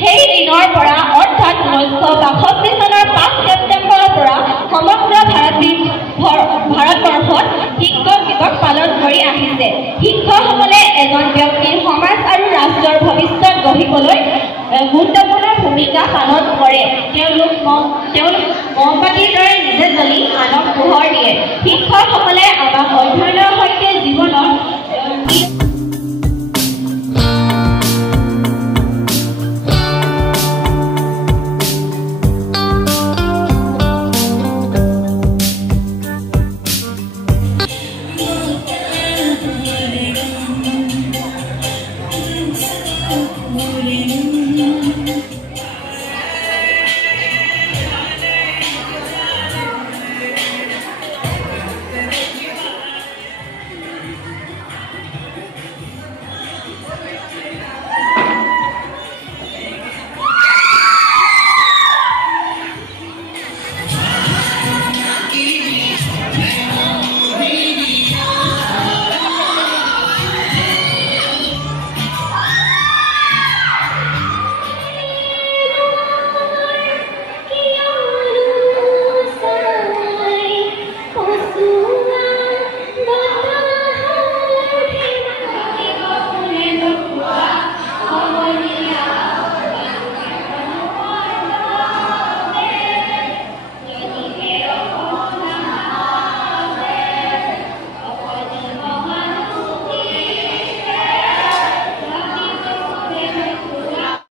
সেই দিনৰ পৰা অৰ্থাৎ 1962 চনৰ 5 ছেপ্টেম্বৰৰ পৰা সমগ্ৰ ভাৰতবৰ্ষত শিক্ষক দিৱস পালন কৰি আহিছে। শিক্ষকসকলে এজন ব্যক্তিৰ সমাজ আৰু ৰাষ্ট্ৰৰ ভৱিষ্যত গঢ়িবলৈ গুৰুত্বপূৰ্ণ ভূমিকা পালন কৰে। তেওঁলোক মমবাতিৰ দৰে নিজে জ্বলি আনক পোহৰ দিয়ে। শিক্ষকসকলে আমাক অধ্যয়নৰ সৈতে